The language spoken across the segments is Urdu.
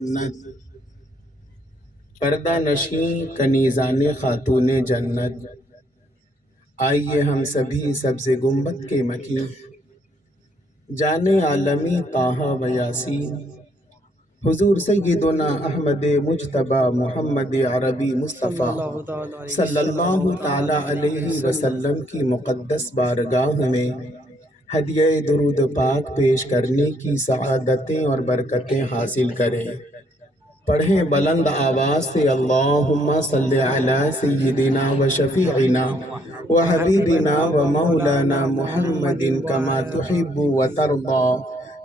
جنت پردہ نشیں کنیزان خاتون جنت، آئیے ہم سبھی سبز گنبد کے مکین، جانے عالمی طٰہٰ و یاسین، حضور سیدنا احمد مجتبیٰ محمد عربی مصطفیٰ صلی اللہ تعالی علیہ وسلم کی مقدس بارگاہ میں ہدیہ درود پاک پیش کرنے کی سعادتیں اور برکتیں حاصل کریں۔ پڑھیں بلند آواز سے اللہم صلی علی سیدنا و شفیعنا و حبیبنا و مولانا محمد کما تحب و ترضا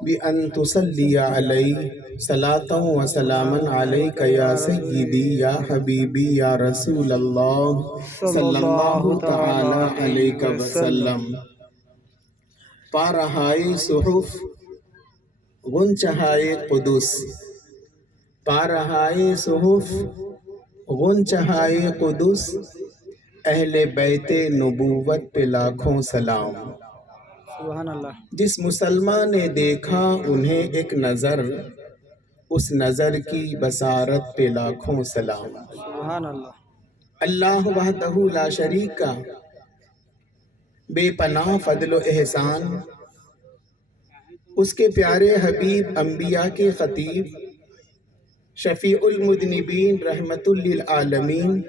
بأن تصلی علیہ صلاة و سلاما علیک یا سیدی یا حبیبی یا رسول اللہ صلی اللہ تعالی علیہ وسلم۔ پارہائے صحف غنچہائے قدس، پارہائے صحف غنچہائے قدس، اہل بیت نبوت پہ لاکھوں سلام۔ سبحان اللہ۔ جس مسلمان نے دیکھا انہیں ایک نظر، اس نظر کی بصارت پہ لاکھوں سلام۔ سبحان اللہ۔ اللہ وحدہ لا شریک کا بے پناہ فضل و احسان، اس کے پیارے حبیب انبیاء کے خطیب شفیع المذنبین رحمت للعالمین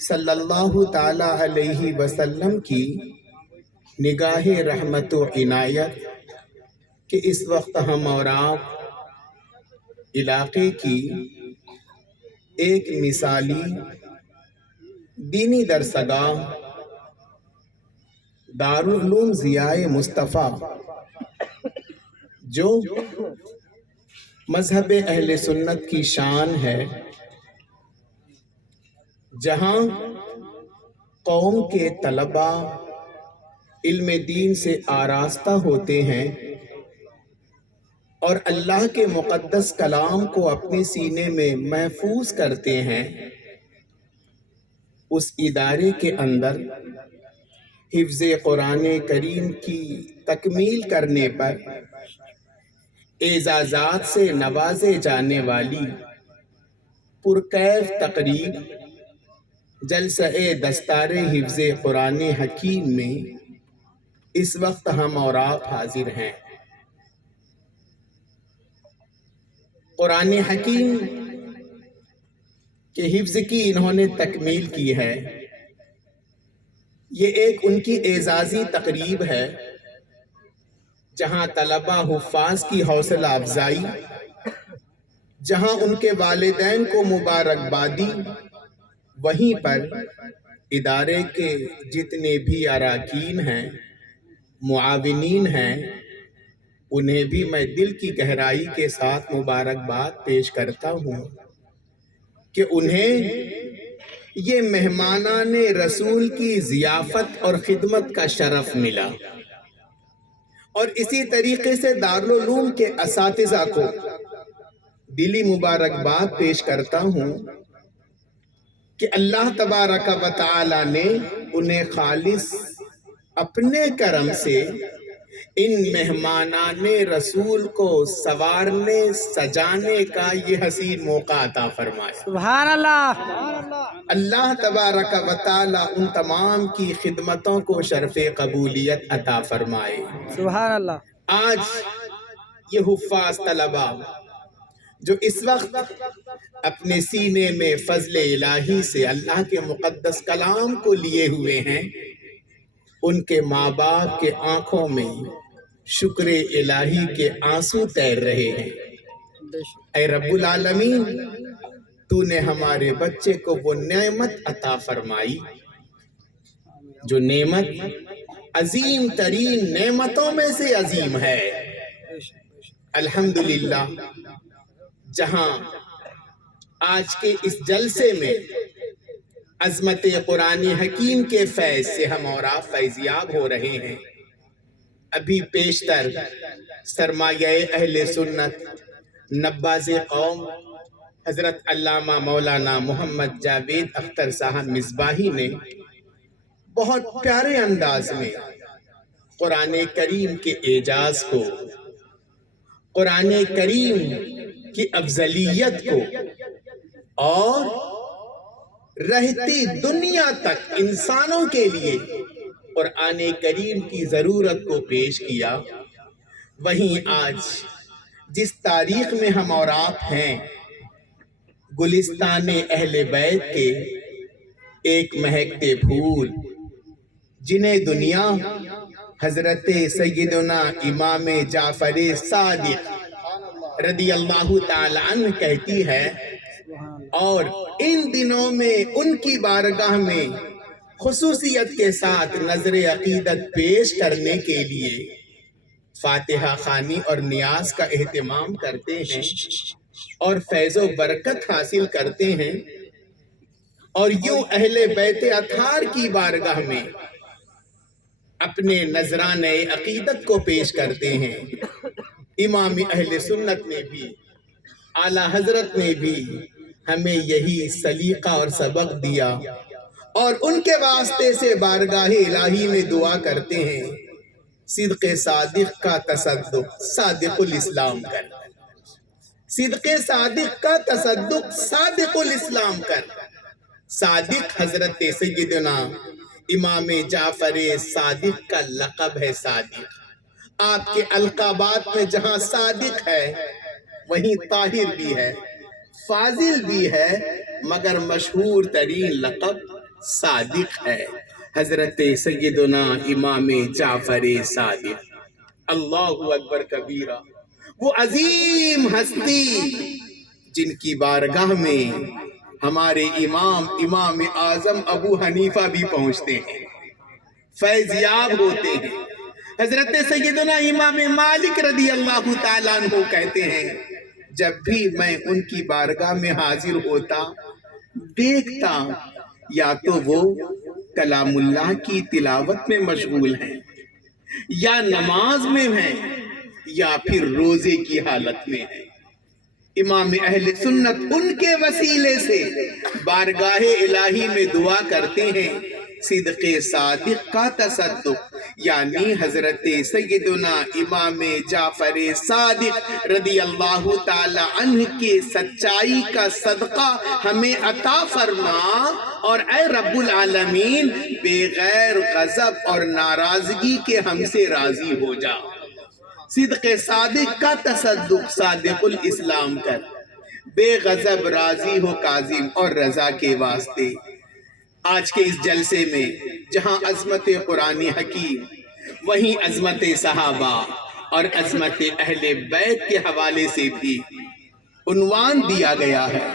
صلی اللہ تعالی علیہ وسلم کی نگاہ رحمت و عنایت کہ اس وقت ہم اور آپ علاقے کی ایک مثالی دینی درسگاہ دارالعلوم ضیاء مصطفیٰ، جو مذہب اہل سنت کی شان ہے، جہاں قوم کے طلبہ علم دین سے آراستہ ہوتے ہیں اور اللہ کے مقدس کلام کو اپنے سینے میں محفوظ کرتے ہیں، اس ادارے کے اندر حفظ قرآن کریم کی تکمیل کرنے پر اعزازات سے نوازے جانے والی پرکیف تقریب جلسہ دستار حفظ قرآن حکیم میں اس وقت ہم اور آپ حاضر ہیں۔ قرآن حکیم کے حفظ کی انہوں نے تکمیل کی ہے۔ یہ ایک ان کی اعزازی تقریب ہے جہاں طلبہ حفاظ کی حوصلہ افزائی، جہاں ان کے والدین کو مبارکبادی، وہیں پر ادارے کے جتنے بھی اراکین ہیں، معاونین ہیں، انہیں بھی میں دل کی گہرائی کے ساتھ مبارکباد پیش کرتا ہوں کہ انہیں یہ مہمانان رسول کی ضیافت اور خدمت کا شرف ملا، اور اسی طریقے سے دارالعلوم کے اساتذہ کو دلی مبارکباد پیش کرتا ہوں کہ اللہ تبارک و تعالی نے انہیں خالص اپنے کرم سے ان مہمانان رسول کو سنوارنے سجانے کا یہ حسین موقع عطا فرمایا۔ سبحان اللہ۔ اللہ تبارک و تعالی ان تمام کی خدمتوں کو شرف قبولیت عطا فرمائے۔ سبحان اللہ۔ آج یہ حفاظ طلبہ جو اس وقت اپنے سینے میں فضل الہی سے اللہ کے مقدس کلام کو لیے ہوئے ہیں، ان کے ماں باپ کے آنکھوں میں شکر الہی کے آنسو تیر رہے ہیں۔ اے رب العالمین، تو نے ہمارے بچے کو وہ نعمت عطا فرمائی جو نعمت عظیم ترین نعمتوں میں سے عظیم ہے۔ الحمدللہ، جہاں آج کے اس جلسے میں عظمت قرآن حکیم کے فیض سے ہم اور آپ فیضیاب ہو رہے ہیں، ابھی پیشتر سرمایہ اہل سنت نباز قوم حضرت علامہ مولانا محمد جاوید اختر صاحب مصباحی نے بہت پیارے انداز میں قرآن کریم کے اعجاز کو، قرآن کریم کی افضلیت کو اور رہتی دنیا تک انسانوں کے لیے قرآن کریم کی ضرورت کو پیش کیا، وہیں آج جس تاریخ میں ہم اور آپ ہیں، گلستان اہل بیت کے ایک مہکتے پھول جنہیں دنیا حضرت سیدنا امام جعفر صادق رضی اللہ تعالی عنہ کہتی ہے، اور ان دنوں میں ان کی بارگاہ میں خصوصیت کے ساتھ نظر عقیدت پیش کرنے کے لیے فاتحہ خوانی اور نیاز کا اہتمام کرتے ہیں اور فیض و برکت حاصل کرتے ہیں، اور یوں اہل بیت اطہار کی بارگاہ میں اپنے نذرانے عقیدت کو پیش کرتے ہیں۔ امام اہل سنت نے بھی، اعلیٰ حضرت نے بھی ہمیں یہی سلیقہ اور سبق دیا، اور ان کے واسطے سے بارگاہ الہی میں دعا کرتے ہیں، صدق صادق کا تصدق صادق الاسلام کر، صدق صادق کا تصدق صادق الاسلام کر۔ صادق حضرت سیدنا امام جعفر صادق کا لقب ہے صادق۔ آپ کے القابات میں جہاں صادق ہے وہیں طاہر بھی ہے، فاضل بھی ہے، مگر مشہور ترین لقب صادق ہے، حضرت سیدنا امام جعفر صادق۔ اللہ اکبر کبیرہ، وہ عظیم ہستی جن کی بارگاہ میں ہمارے امام اعظم ابو حنیفہ بھی پہنچتے ہیں، فیض یاب ہوتے ہیں۔ حضرت سیدنا امام مالک رضی اللہ تعالیٰ عنہ کہتے ہیں، جب بھی میں ان کی بارگاہ میں حاضر ہوتا دیکھتا یا تو وہ کلام اللہ کی تلاوت میں مشغول ہیں، یا نماز میں ہیں، یا پھر روزے کی حالت میں ہیں۔ امام اہل سنت ان کے وسیلے سے بارگاہ الہی میں دعا کرتے ہیں، صدق صادق کا تصدق، یعنی حضرت سیدنا امام جعفر صادق رضی اللہ تعالی عنہ کی سچائی کا صدقہ ہمیں عطا فرما، اور اے رب العالمین بغیر غضب اور ناراضگی کے ہم سے راضی ہو جا۔ صدق صادق کا تصدق صادق الاسلام کر، بے غضب راضی ہو کاظم اور رضا کے واسطے۔ آج کے اس جلسے میں جہاں عظمت قرآن حکیم، وہیں عظمت صحابہ اور عظمت اہل بیت کے حوالے سے بھی عنوان دیا گیا ہے۔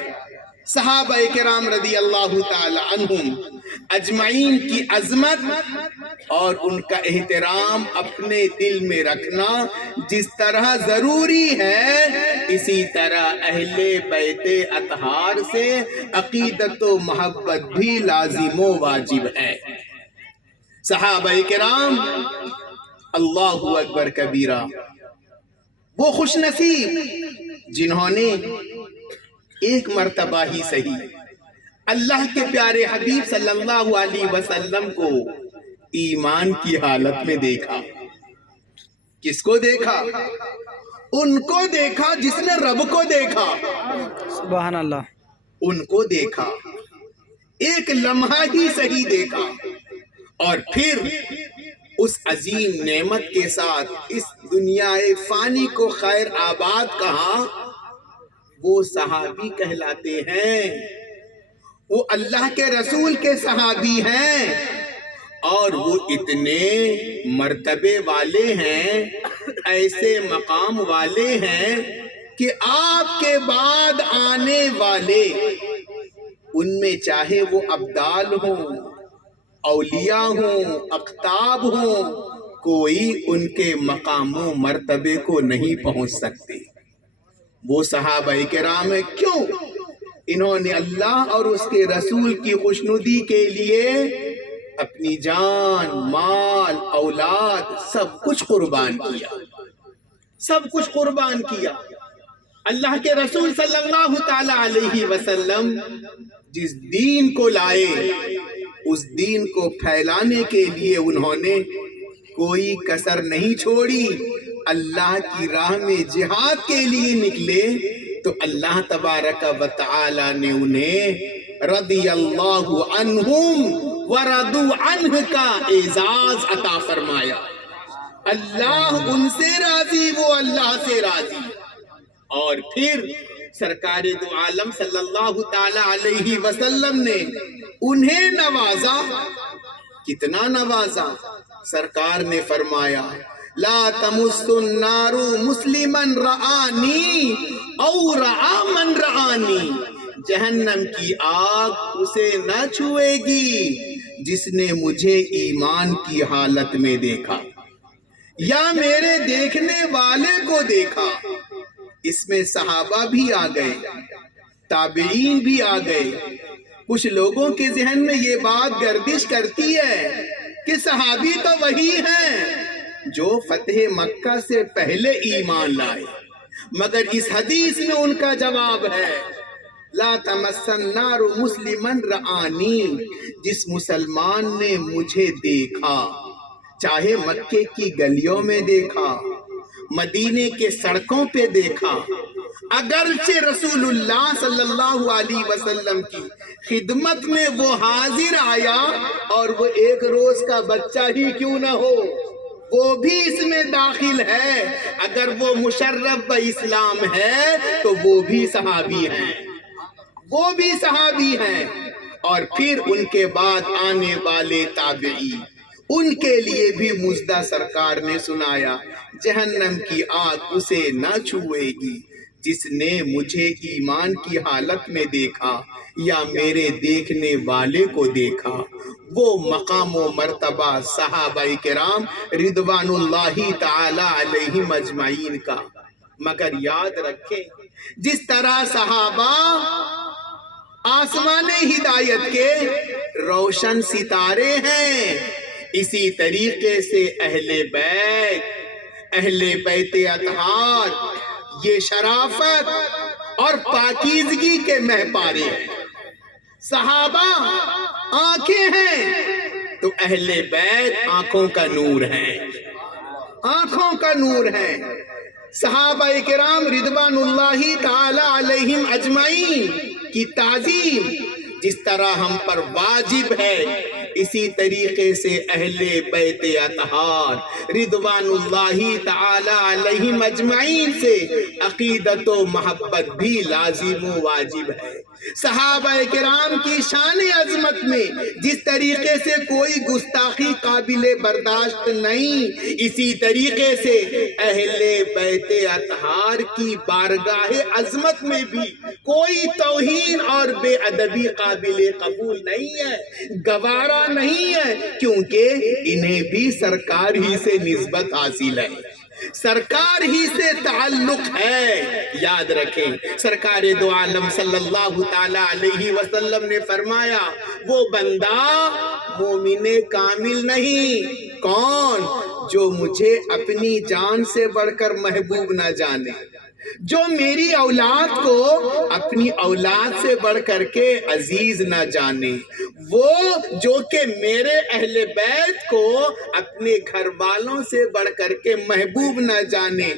صحابہ کرام رضی اللہ تعالی عنہم اجمعین کی عظمت اور ان کا احترام اپنے دل میں رکھنا جس طرح ضروری ہے، اسی طرح اہل بیت اطہار سے عقیدت و محبت بھی لازم و واجب ہے۔ صحابہ کرام اللہ اکبر کبیرہ، وہ خوش نصیب جنہوں نے ایک مرتبہ ہی صحیح اللہ کے پیارے حبیب صلی اللہ علیہ وسلم کو ایمان کی حالت میں دیکھا۔ کس کو دیکھا؟ ان کو دیکھا جس نے رب کو دیکھا، سبحان اللہ، ان کو دیکھا، ایک لمحہ ہی صحیح دیکھا، اور پھر اس عظیم نعمت کے ساتھ اس دنیا فانی کو خیر آباد کہا۔ وہ صحابی کہلاتے ہیں، وہ اللہ کے رسول کے صحابی ہیں، اور وہ اتنے مرتبے والے ہیں، ایسے مقام والے ہیں کہ آپ کے بعد آنے والے ان میں چاہے وہ ابدال ہوں، اولیاء ہوں، اقطاب ہوں، کوئی ان کے مقام و مرتبے کو نہیں پہنچ سکتے۔ وہ صحابہ کرام ہیں، کیوں؟ انہوں نے اللہ اور اس کے رسول کی خوشنودی کے لیے اپنی جان، مال، اولاد سب کچھ قربان کیا، سب کچھ قربان کیا۔ اللہ کے رسول صلی اللہ تعالی علیہ وسلم جس دین کو لائے، اس دین کو پھیلانے کے لیے انہوں نے کوئی کسر نہیں چھوڑی۔ اللہ کی راہ میں جہاد کے لیے نکلے تو اللہ تبارک و تعالی نے انہیں رضی اللہ عنہم ورضوا عنہ کا اعزاز عطا فرمایا۔ اللہ ان سے راضی، وہ اللہ سے راضی۔ اور پھر سرکار دو عالم صلی اللہ تعالی علیہ وسلم نے انہیں نوازا۔ کتنا نوازا؟ سرکار نے فرمایا لا تمس النار مسلما رآنی او رآ من رآنی، جہنم کی آگ اسے نہ چھوئے گی جس نے مجھے ایمان کی حالت میں دیکھا یا میرے دیکھنے والے کو دیکھا۔ اس میں صحابہ بھی آ گئے، تابعین بھی آ گئے۔ کچھ لوگوں کے ذہن میں یہ بات گردش کرتی ہے کہ صحابی تو وہی ہیں جو فتح مکہ سے پہلے ایمان لائے، مگر اس حدیث میں ان کا جواب ہے لا تمس النار مسلما رآنی، جس مسلمان نے مجھے دیکھا، چاہے مکے کی گلیوں میں دیکھا، مدینے کے سڑکوں پہ دیکھا، اگرچہ رسول اللہ صلی اللہ علیہ وسلم کی خدمت میں وہ حاضر آیا اور وہ ایک روز کا بچہ ہی کیوں نہ ہو، وہ بھی اس میں داخل ہے۔ اگر وہ مشرف اسلام ہے تو وہ بھی صحابی ہیں، وہ بھی صحابی ہیں۔ اور پھر ان کے بعد آنے والے تابعی، ان کے لیے بھی مژدہ سرکار نے سنایا جہنم کی آگ اسے نہ چھوئے گی جس نے مجھے ایمان کی حالت میں دیکھا یا میرے دیکھنے والے کو دیکھا۔ وہ مقام و مرتبہ صحابہ کرام رضوان اللہ تعالی علیہم اجمعین کا۔ مگر یاد رکھیں جس طرح صحابہ آسمان ہدایت کے روشن ستارے ہیں، اسی طریقے سے اہل بیت اطہار یہ شرافت اور پاکیزگی کے مہپارے ہیں۔ صحابہ آنکھیں ہیں تو اہل بیت آنکھوں کا نور ہیں، آنکھوں کا نور ہیں۔ صحابہ کرام رضوان اللہ تعالی علیہم اجمعین کی تعظیم جس طرح ہم پر واجب ہے، اسی طریقے سے اہل بیت اطہار رضوان اللہ تعالی علیہم اجمعین سے عقیدت و محبت بھی لازم و واجب ہے۔ صحابہ کرام کی شان عظمت میں جس طریقے سے کوئی گستاخی قابل برداشت نہیں، اسی طریقے سے اہل بیت اطہار کی بارگاہ عظمت میں بھی کوئی توہین اور بے ادبی قابل قبول نہیں ہے، گوارا نہیں ہے، کیونکہ انہیں بھی سرکار ہی سے نسبت حاصل ہے، سرکار ہی سے تعلق ہے۔ یاد رکھیں سرکار دو عالم صلی اللہ تعالی علیہ وسلم نے فرمایا وہ بندہ مومن کامل نہیں، کون؟ جو مجھے اپنی جان سے بڑھ کر محبوب نہ جانے، جو میری اولاد کو اپنی اولاد سے بڑھ کر کے عزیز نہ جانے، وہ جو کہ میرے اہل بیت کو اپنے گھر والوں سے بڑھ کر کے محبوب نہ جانے،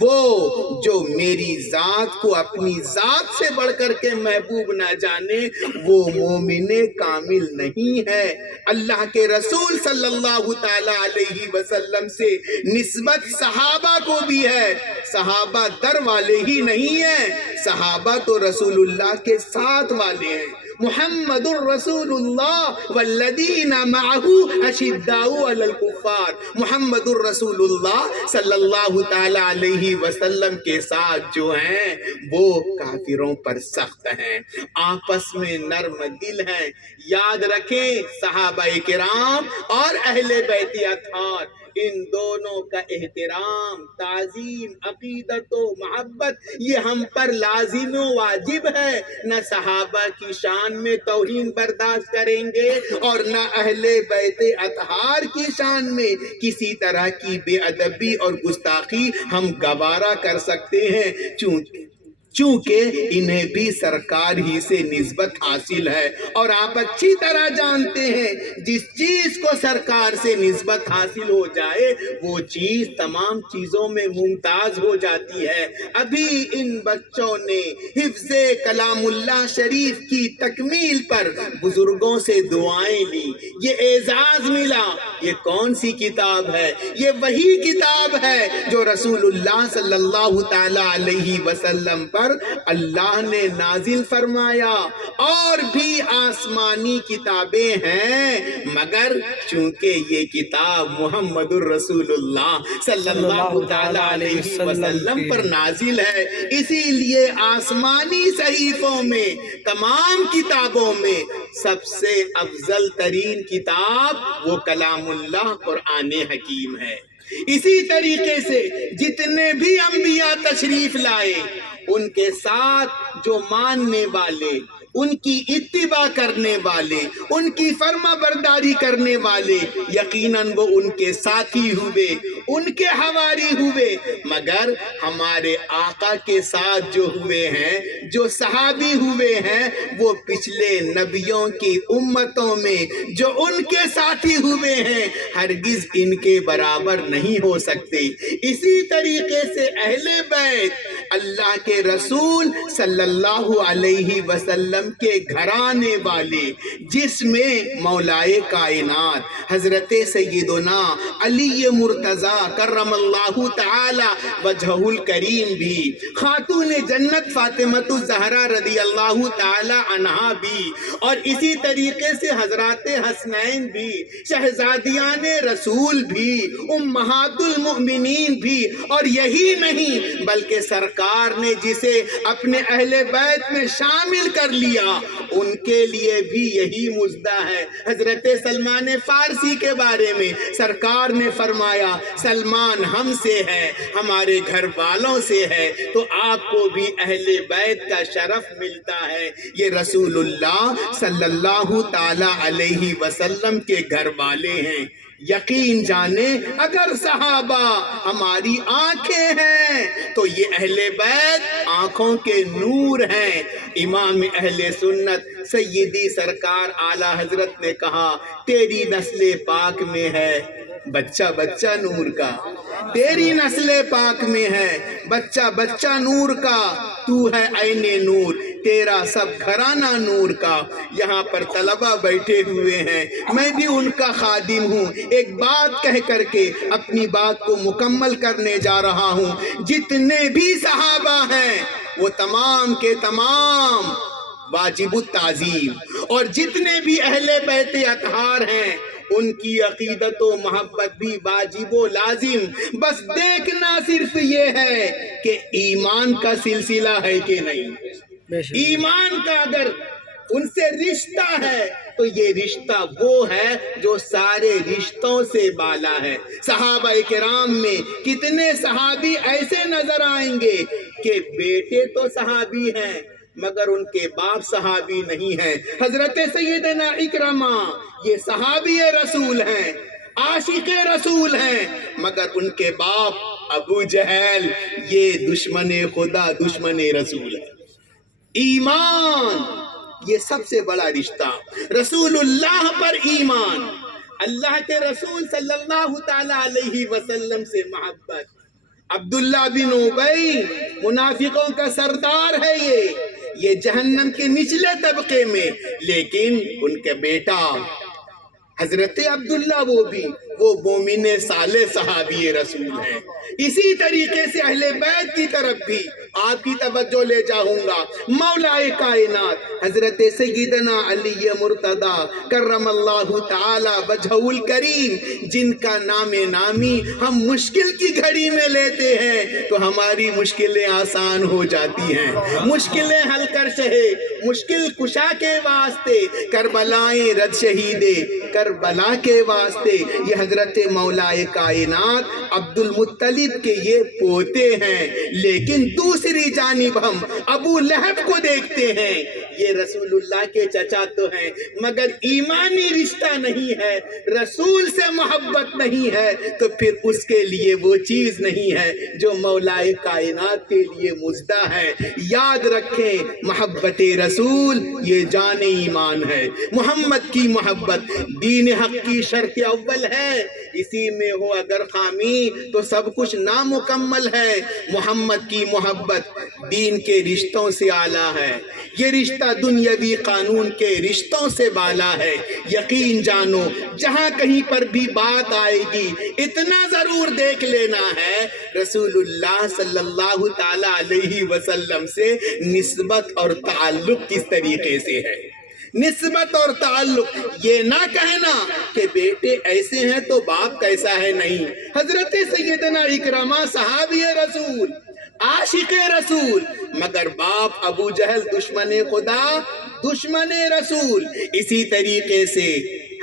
وہ جو میری ذات کو اپنی ذات سے بڑھ کر کے محبوب نہ جانے، وہ مومن کامل نہیں ہے۔ اللہ کے رسول صلی اللہ تعالی علیہ وسلم سے نسبت صحابہ کو بھی ہے، صحابہ در والے ہی نہیں ہیں، صحابہ تو رسول اللہ کے ساتھ والے ہیں۔ محمد الرسول اللہ والذین معہ اشداء علی الکفار، محمد الرسول اللہ صلی اللہ تعالی علیہ وسلم کے ساتھ جو ہیں وہ کافروں پر سخت ہیں، آپس میں نرم دل ہیں۔ یاد رکھیں صحابہ کرام اور اہل بیت اطہار ان دونوں کا احترام، تعظیم، عقیدت و محبت یہ ہم پر لازم و واجب ہے۔ نہ صحابہ کی شان میں توہین برداشت کریں گے اور نہ اہل بیت اطہار کی شان میں کسی طرح کی بے ادبی اور گستاخی ہم گوارا کر سکتے ہیں، چونکہ انہیں بھی سرکار ہی سے نسبت حاصل ہے، اور آپ اچھی طرح جانتے ہیں جس چیز کو سرکار سے نسبت حاصل ہو جائے وہ چیز تمام چیزوں میں ممتاز ہو جاتی ہے۔ ابھی ان بچوں نے حفظ کلام اللہ شریف کی تکمیل پر بزرگوں سے دعائیں لی، یہ اعزاز ملا۔ یہ کون سی کتاب ہے؟ یہ وہی کتاب ہے جو رسول اللہ صلی اللہ تعالی علیہ وسلم پر اللہ نے نازل فرمایا۔ اور بھی آسمانی کتابیں ہیں، مگر چونکہ یہ کتاب محمد الرسول اللہ صلی اللہ تعالی علیہ وسلم پر نازل ہے، اسی لیے آسمانی صحیفوں میں، تمام کتابوں میں سب سے افضل ترین کتاب وہ کلام اللہ قرآن حکیم ہے۔ اسی طریقے سے جتنے بھی انبیاء تشریف لائے، ان کے ساتھ جو ماننے والے، ان کی اتباع کرنے والے، ان کی فرما برداری کرنے والے، یقیناً وہ ان کے ساتھی ہوئے، ان کے حواری ہوئے، مگر ہمارے آقا کے ساتھ جو ہوئے ہیں، جو صحابی ہوئے ہیں، وہ پچھلے نبیوں کی امتوں میں جو ان کے ساتھی ہوئے ہیں ہرگز ان کے برابر نہیں ہو سکتے۔ اسی طریقے سے اہل بیت اللہ کے رسول صلی اللہ علیہ وسلم کے گھرانے والے، جس میں مولائے کائنات حضرت سیدنا علی مرتضیٰ کرم اللہ تعالی وجہہ الکریم بھی، خاتون جنت فاطمۃ الزہرا رضی اللہ تعالی عنہا بھی، اور اسی طریقے سے حضرات حسنین بھی، شہزادیان رسول بھی، امہات المؤمنین بھی، اور یہی نہیں بلکہ سرکار نے جسے اپنے اہل بیت میں شامل کر لیا ان کے لیے بھی یہی مژدہ ہے۔ حضرت سلمان فارسی کے بارے میں سرکار نے فرمایا سلمان ہم سے ہے، ہمارے گھر والوں سے ہے، تو آپ کو بھی اہل بیت کا شرف ملتا ہے۔ یہ رسول اللہ صلی اللہ تعالی علیہ وسلم کے گھر والے ہیں۔ یقین جانے اگر صحابہ ہماری آنکھیں ہیں تو یہ اہل بیت آنکھوں کے نور ہیں۔ امام اہل سنت سیدی سرکار اعلیٰ حضرت نے کہا تیری نسل پاک میں ہے بچہ بچہ نور کا، تیری نسل پاک میں ہے بچہ بچہ نور کا، تو ہے عین نور، تیرا سب گھرانہ نور کا۔ یہاں پر طلبہ بیٹھے ہوئے ہیں، میں بھی ان کا خادم ہوں، ایک بات کہہ کر کے اپنی بات کو مکمل کرنے جا رہا ہوں۔ جتنے بھی صحابہ ہیں وہ تمام کے تمام واجب التعظیم، اور جتنے بھی اہل بیت اطہار ہیں ان کی عقیدت و محبت بھی واجب و لازم۔ بس دیکھنا صرف یہ ہے کہ ایمان کا سلسلہ ہے کہ نہیں۔ ایمان کا اگر ان سے رشتہ ہے تو یہ رشتہ وہ ہے جو سارے رشتوں سے بالا ہے۔ صحابہ کرام میں کتنے صحابی ایسے نظر آئیں گے کہ بیٹے تو صحابی ہیں مگر ان کے باپ صحابی نہیں ہیں۔ حضرت سیدنا اکرمہ یہ صحابی رسول ہیں، عاشق رسول ہیں، مگر ان کے باپ ابو جہل یہ دشمن خدا دشمن رسول ہے۔ ایمان یہ سب سے بڑا رشتہ، رسول اللہ پر ایمان، اللہ کے رسول صلی اللہ تعالی علیہ وسلم سے محبت۔ عبداللہ بن ابی منافقوں کا سردار ہے، یہ جہنم کے نچلے طبقے میں، لیکن ان کے بیٹا حضرت عبداللہ وہ مومن صالح صحابی رسول ہیں۔ اسی طریقے سے اہل بیت کی طرف بھی آپ کی توجہ لے جاؤں گا۔ مولا کائنات حضرت سیدنا علی مرتضیٰ کرم اللہ تعالی وجہہ الکریم، جن کا نام نامی ہم مشکل کی گھڑی میں لیتے ہیں تو ہماری مشکلیں آسان ہو جاتی ہیں۔ مشکلیں حل کر شہے مشکل کشا کے واسطے، کربلائیں رد شہیدے کربلا کے واسطے، یہ حضرت مولا کائنات عبد المطلب کے یہ پوتے ہیں۔ لیکن دوسری جانب ہم ابو لہب کو دیکھتے ہیں، یہ رسول کے چچا تو ہیں مگر ایمانی رشتہ نہیں ہے، رسول سے محبت نہیں ہے، تو پھر اس کے لیے وہ چیز نہیں ہے جو مولائے کائنات کے لیے مزدہ ہے۔ یاد رکھیں محبت رسول یہ جان ایمان ہے۔ محمد کی محبت دین حق کی شرط اول ہے، اسی میں ہو اگر خامی تو سب کچھ نامکمل ہے۔ محمد کی محبت دین کے رشتوں سے اعلیٰ ہے، یہ رشتہ دنیاوی قانون کے رشتوں سے بالا ہے۔ یقین جانو جہاں کہیں پر بھی بات آئے گی اتنا ضرور دیکھ لینا ہے رسول اللہ صلی اللہ تعالی علیہ وسلم سے نسبت اور تعلق کس طریقے سے ہے۔ نسبت اور تعلق، یہ نہ کہنا کہ بیٹے ایسے ہیں تو باپ کیسا ہے، نہیں۔ حضرت سیدنا اکرمہ صحابی رسول، عاشق رسول، مگر باپ ابو جہل دشمن خدا، دشمن رسول۔ اسی طریقے سے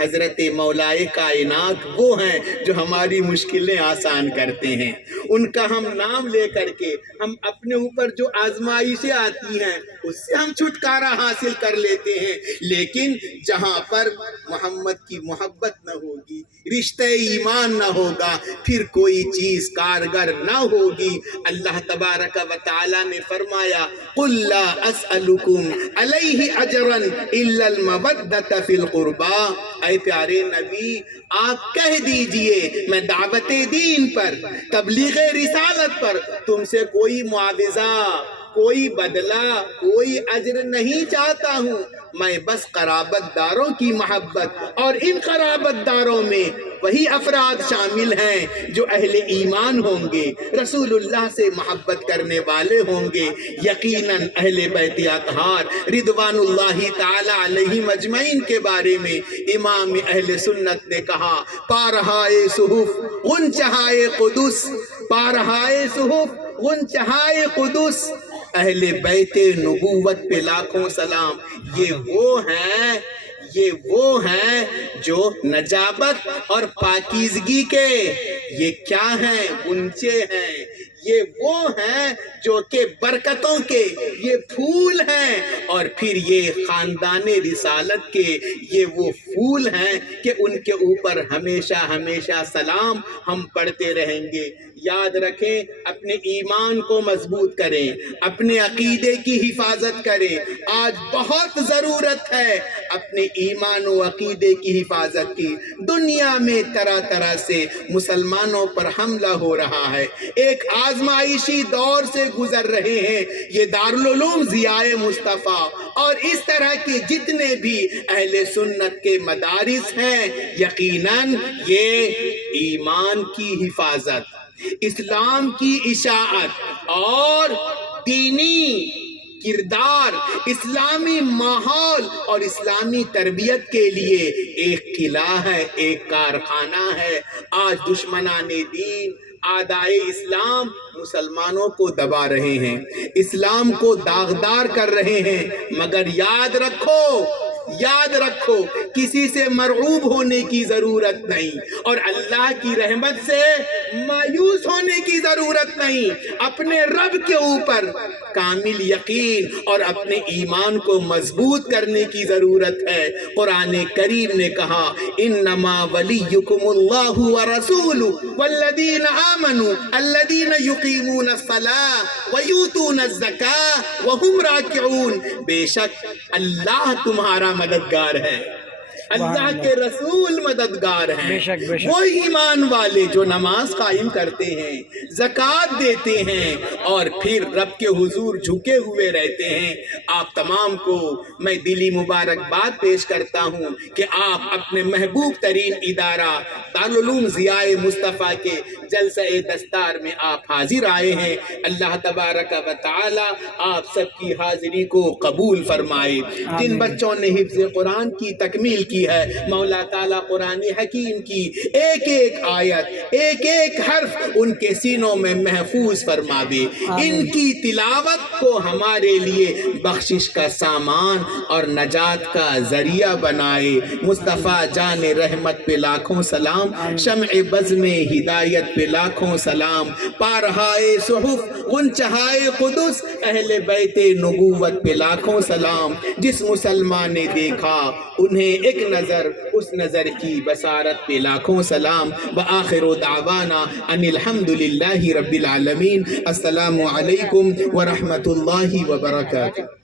حضرت مولائے کائنات وہ ہیں جو ہماری مشکلیں آسان کرتے ہیں، ان کا ہم نام لے کر کے ہم اپنے اوپر جو آزمائشیں آتی ہیں اس سے ہم چھٹکارا حاصل کر لیتے ہیں۔ لیکن جہاں پر محمد کی محبت نہ ہوگی، رشتہ ایمان نہ ہوگا، پھر کوئی چیز کارگر نہ ہوگی۔ اللہ تبارک و تعالی نے فرمایا قُلْ لَا أَسْأَلُكُمْ عَلَيْهِ أَجْرًا إِلَّا الْمَوَدَّةَ فِي الْقُرْبَى۔ اے پیارے نبی آپ کہہ دیجئے میں دعوت دین پر، تبلیغ رسالت پر تم سے کوئی معاوضہ، کوئی بدلہ، کوئی اجر نہیں چاہتا ہوں، میں بس قرابت داروں کی محبت، اور ان قرابت داروں میں وہی افراد شامل ہیں جو اہل ایمان ہوں گے، رسول اللہ سے محبت کرنے والے ہوں گے۔ یقیناً اہل بیت اطہار رضوان اللہ تعالی علیہم اجمعین کے بارے میں امام اہل سنت نے کہا پارہائے صحف غنچہائے قدس، پارہائے صحف غنچہائے قدس، اہل بیت نبوت پہ لاکھوں سلام۔ یہ وہ ہیں جو نجابت اور پاکیزگی کے، یہ کیا ہیں؟ غنچے ہیں۔ یہ وہ ہیں جو کہ برکتوں کے یہ پھول ہیں، اور پھر یہ خاندان رسالت کے یہ وہ پھول ہیں کہ ان کے اوپر ہمیشہ ہمیشہ سلام ہم پڑھتے رہیں گے۔ یاد رکھیں اپنے ایمان کو مضبوط کریں، اپنے عقیدے کی حفاظت کریں۔ آج بہت ضرورت ہے اپنے ایمان و عقیدے کی حفاظت کی۔ دنیا میں طرح طرح سے مسلمانوں پر حملہ ہو رہا ہے، ایک آزمائشی دور سے گزر رہے ہیں یہ دارالعلوم ضیاء مصطفیٰ اور اس طرح کے جتنے بھی اہل سنت کے مدارس ہیں۔ یقیناً یہ ایمان کی حفاظت، اسلام کی اشاعت اور دینی کردار، اسلامی ماحول اور اسلامی تربیت کے لیے ایک قلعہ ہے، ایک کارخانہ ہے۔ آج دشمنان دین، اعدائے اسلام مسلمانوں کو دبا رہے ہیں، اسلام کو داغدار کر رہے ہیں، مگر یاد رکھو کسی سے مرعوب ہونے کی ضرورت نہیں، اور اللہ کی رحمت سے مایوس ہونے کی ضرورت نہیں۔ اپنے رب کے اوپر کامل یقین اور اپنے ایمان کو مضبوط کرنے کی ضرورت ہے۔ قرآن کریم نے کہا انما ولیکم اللہ ورسولہ والذین آمنوا الذین یقیمون الصلاۃ ویؤتون الزکاۃ وہم راکعون، بے شک اللہ تمہارا مددگار ہے، اللہ کے رسول مددگار ہیں۔ وہ ایمان والے جو نماز قائم کرتے ہیں، زکوٰۃ دیتے ہیں، اور پھر رب کے حضور جھکے ہوئے رہتے ہیں۔ آپ تمام کو میں دلی مبارکباد پیش کرتا ہوں کہ آپ اپنے محبوب ترین ادارہ دارالعلوم ضیاء مصطفیٰ کے جلسہ دستار میں آپ حاضر آئے ہیں۔ اللہ تبارک و تعالی آپ سب کی حاضری کو قبول فرمائے۔ جن بچوں نے حفظ قرآن کی تکمیل کی ہے، مولا تعالیٰ قرآن حکیم کی ایک ایک آیت، ایک ایک حرف ان کے سینوں میں محفوظ فرما دے، ان کی تلاوت کو ہمارے لیے بخشش کا سامان اور نجات کا ذریعہ بنائے۔ مصطفیٰ جان رحمت پہ لاکھوں سلام، شمع بزم ہدایت پہ پہ لاکھوں سلام، پارہائے صحف غنچہائے قدس اہل بیت نبوت پہ لاکھوں سلام، جس مسلمان نے دیکھا انہیں ایک نظر، اس نظر کی بصارت پہ لاکھوں سلام۔ وآخر دعوانا ان الحمدللہ رب العالمین۔ السلام علیکم ورحمۃ اللہ وبرکاتہ۔